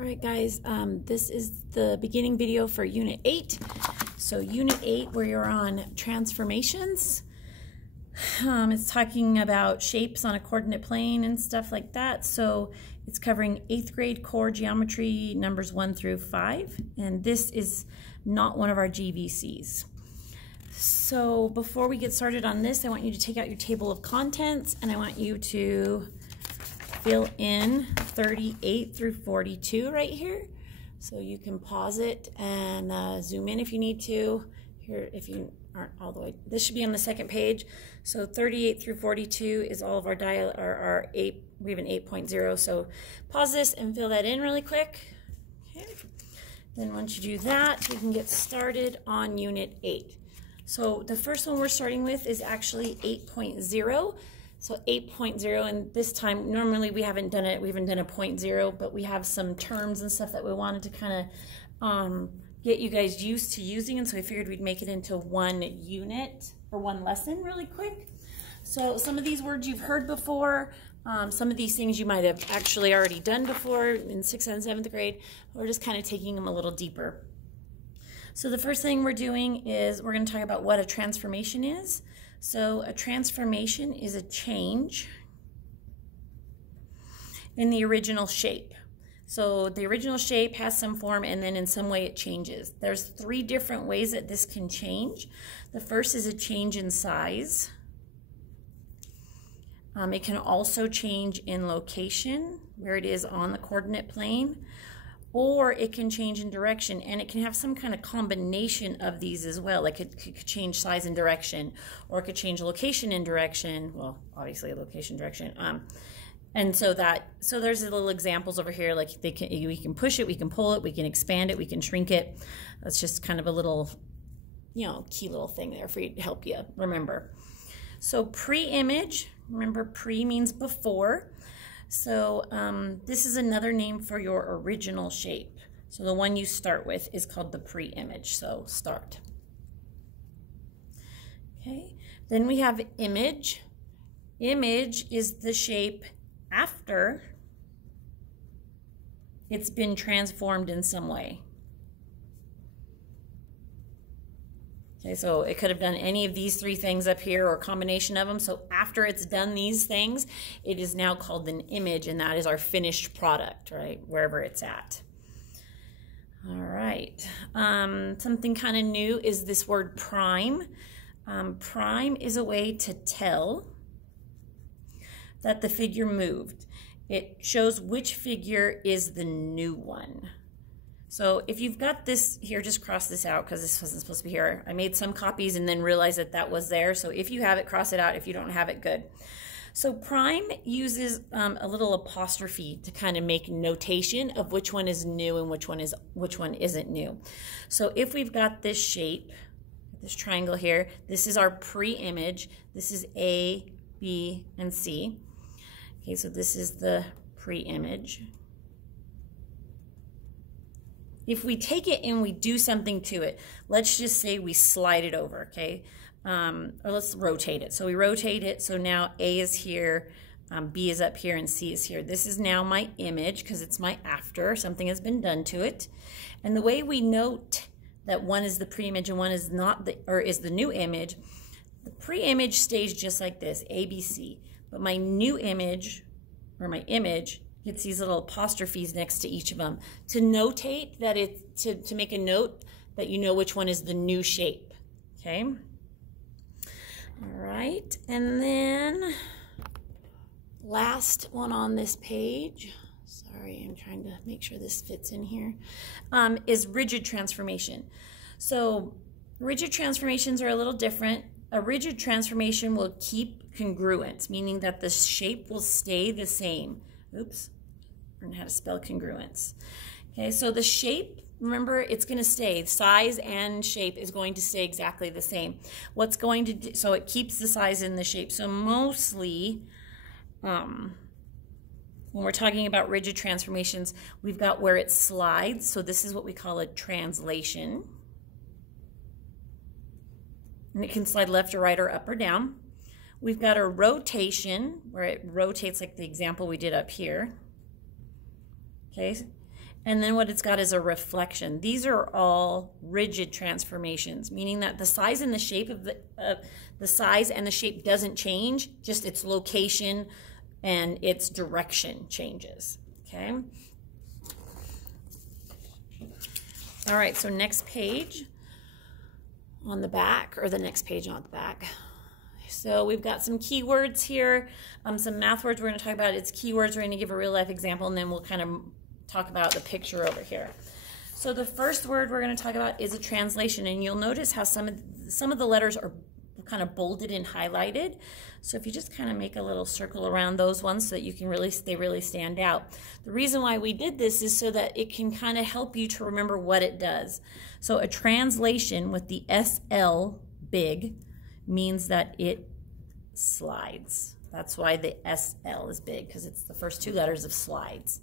All right, guys, this is the beginning video for Unit 8. So Unit 8, where you're on transformations, it's talking about shapes on a coordinate plane and stuff like that. So it's covering 8th grade core geometry, numbers 1 through 5. And this is not one of our GVCs. So before we get started on this, I want you to take out your table of contents and I want you to fill in 38 through 42 right here. So you can pause it and zoom in if you need to. Here, if you aren't all the way, this should be on the second page. So 38 through 42 is all of our our 8. We have an 8.0. So pause this and fill that in really quick. Okay. Then once you do that, we can get started on Unit 8. So the first one we're starting with is actually 8.0. So 8.0, and this time, normally we haven't done it, we haven't done a 0.0, but we have some terms and stuff that we wanted to kind of get you guys used to using, and so we figured we'd make it into one unit or one lesson really quick. So some of these words you've heard before, some of these things you might have actually already done before in 6th and 7th grade. We're just kind of taking them a little deeper. So the first thing we're doing is we're going to talk about what a transformation is. So a transformation is a change in the original shape. So the original shape has some form and then in some way it changes. There's 3 different ways that this can change. The first is a change in size. It can also change in location, where it is on the coordinate plane, or it can change in direction, and it can have some kind of combination of these as well. Like it could change size and direction, or it could change location and direction. Well, obviously location, direction. And so there's little examples over here. Like we can push it, we can pull it, we can expand it, we can shrink it. That's just kind of a little, key little thing there for you to help you remember. So pre-image, remember pre means before. So this is another name for your original shape. So the one you start with is called the pre-image. So start. Okay. Then we have image. Image is the shape after it's been transformed in some way. Okay, so it could have done any of these 3 things up here or a combination of them. So after it's done these things, it is now called an image, and that is our finished product, right? Wherever it's at. All right. Something kind of new is this word prime. Prime is a way to tell that the figure moved. It shows which figure is the new one. So if you've got this here, just cross this out because this wasn't supposed to be here. I made some copies and then realized that that was there. So if you have it, cross it out. If you don't have it, good. So prime uses a little apostrophe to kind of make notation of which one is new and which one isn't new. So if we've got this shape, this triangle here, this is our pre-image. This is A, B, and C. Okay, so this is the pre-image. If we take it and we do something to it, let's just say we slide it over, okay? Or let's rotate it. So we rotate it, so now A is here, B is up here, and C is here. This is now my image because it's my after. Something has been done to it. And the way we note that one is the pre-image and one is not is the new image, the pre-image stays just like this, A, B, C. But my new image, or my image, gets these little apostrophes next to each of them to notate that to make a note that you know which one is the new shape. Okay. All right. And then last one on this page, sorry, I'm trying to make sure this fits in here, is rigid transformation. So rigid transformations are a little different. A rigid transformation will keep congruence, meaning that the shape will stay the same. Oops, learn how to spell congruence. Okay, so the shape, remember, it's going to stay. Size and shape is going to stay exactly the same. What's going to do, so it keeps the size and the shape. So mostly, when we're talking about rigid transformations, we've got where it slides. So this is what we call a translation. And it can slide left or right or up or down. We've got a rotation where it rotates like the example we did up here. Okay, And then what it's got is a reflection. These are all rigid transformations, meaning that the size and the shape of the size and the shape doesn't change, just its location and its direction changes. Okay. All right, so next page on the back, or the next page on the back. So we've got some keywords here, some math words we're going to talk about. It's keywords. We're going to give a real life example, and then we'll kind of talk about the picture over here. So the first word we're going to talk about is a translation, and you'll notice how some of the letters are kind of bolded and highlighted. So if you just kind of make a little circle around those ones so that you can they really stand out. The reason why we did this is so that it can kind of help you to remember what it does. So a translation with the SL big means that it slides. That's why the SL is big, because it's the first two letters of slides.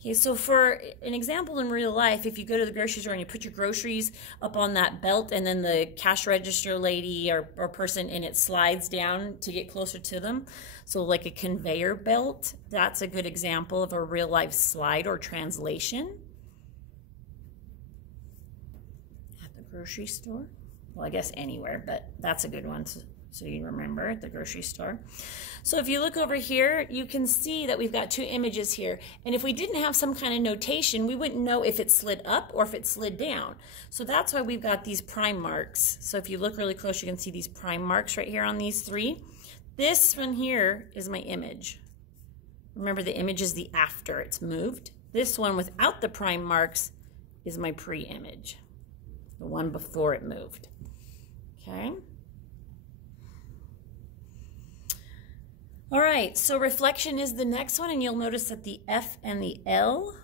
Okay, so for an example in real life, if you go to the grocery store and you put your groceries up on that belt, and then the cash register lady or person, and it slides down to get closer to them, so like a conveyor belt, that's a good example of a real life slide or translation. At the grocery store, well, I guess anywhere, but that's a good one. So you remember at the grocery store. So if you look over here, you can see that we've got two images here. And if we didn't have some kind of notation, we wouldn't know if it slid up or if it slid down. So that's why we've got these prime marks. So if you look really close, you can see these prime marks right here on these three. This one here is my image. Remember, the image is the after it's moved. This one without the prime marks is my pre-image, the one before it moved. Okay. All right, so reflection is the next one, and you'll notice that the F and the L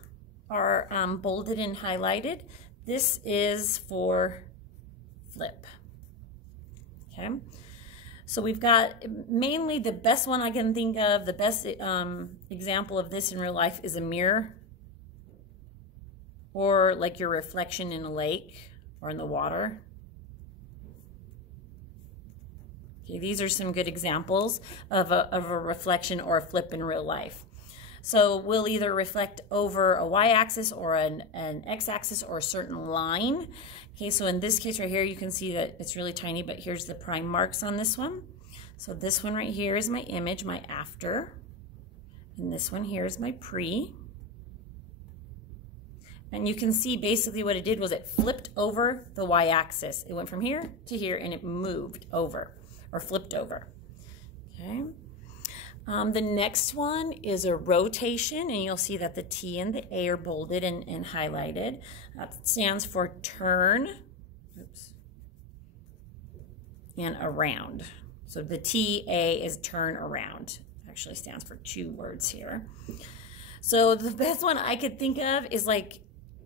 are bolded and highlighted. This is for flip. Okay, so we've got mainly the best one I can think of, the best example of this in real life is a mirror, or like your reflection in a lake or in the water. Okay, these are some good examples of a reflection or a flip in real life. So we'll either reflect over a y-axis or an x-axis or a certain line. Okay, so in this case right here, you can see that it's really tiny, but here's the prime marks on this one. So this one right here is my image, my after. And this one here is my pre. And you can see basically what it did was it flipped over the y-axis. It went from here to here and it moved over, or flipped over. Okay. The next one is a rotation, and you'll see that the T and the A are bolded and highlighted. That stands for turn, oops, and around. So the T-A is turn around. Actually stands for two words here. So the best one I could think of is like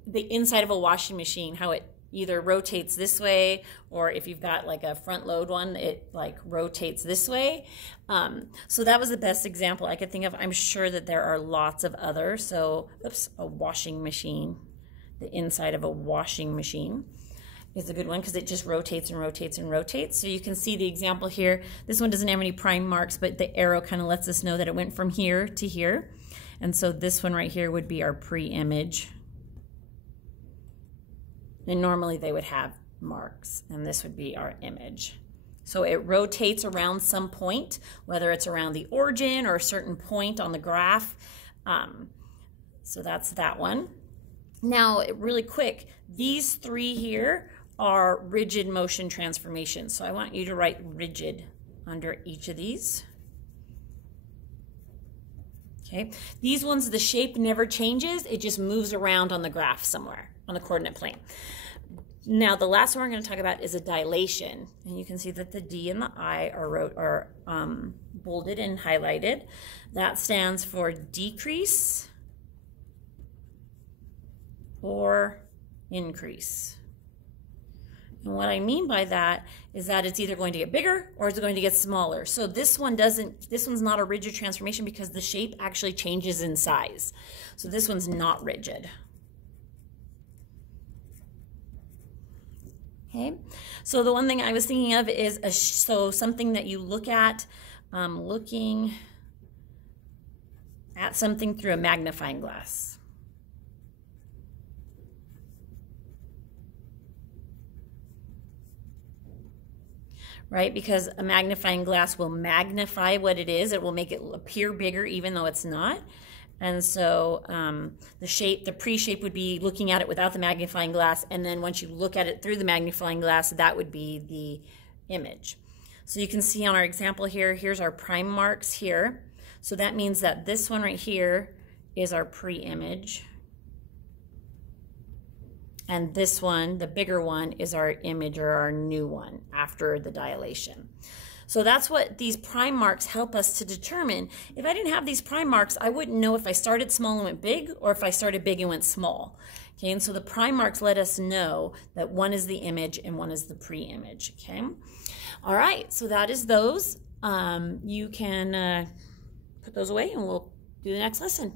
the inside of a washing machine, how it either rotates this way, or if you've got like a front load one, it like rotates this way. So that was the best example I could think of. I'm sure that there are lots of others. So, oops, a washing machine. The inside of a washing machine is a good one because it just rotates and rotates and rotates. So you can see the example here. This one doesn't have any prime marks, but the arrow kind of lets us know that it went from here to here. And so this one right here would be our pre-image. And normally they would have marks, and this would be our image. So it rotates around some point, whether it's around the origin or a certain point on the graph. So that's that one. Now, really quick, these three here are rigid motion transformations. So I want you to write rigid under each of these. Okay, these ones, the shape never changes. It just moves around on the graph somewhere on the coordinate plane. Now, the last one we're going to talk about is a dilation. And you can see that the D and the I are bolded and highlighted. That stands for decrease or increase. And what I mean by that is that it's either going to get bigger or it's going to get smaller. So this one's not a rigid transformation because the shape actually changes in size. So this one's not rigid. Okay, so the one thing I was thinking of is something that you look at, looking at something through a magnifying glass. right? Because a magnifying glass will magnify what it is. It will make it appear bigger even though it's not. And so the pre-shape would be looking at it without the magnifying glass, and then once you look at it through the magnifying glass, that would be the image. So you can see on our example here, here's our prime marks here. So that means that this one right here is our pre-image. And this one, the bigger one, is our image or our new one after the dilation. So that's what these prime marks help us to determine. If I didn't have these prime marks, I wouldn't know if I started small and went big or if I started big and went small. Okay, and so the prime marks let us know that one is the image and one is the pre-image. Okay, all right, so that is those. You can put those away and we'll do the next lesson.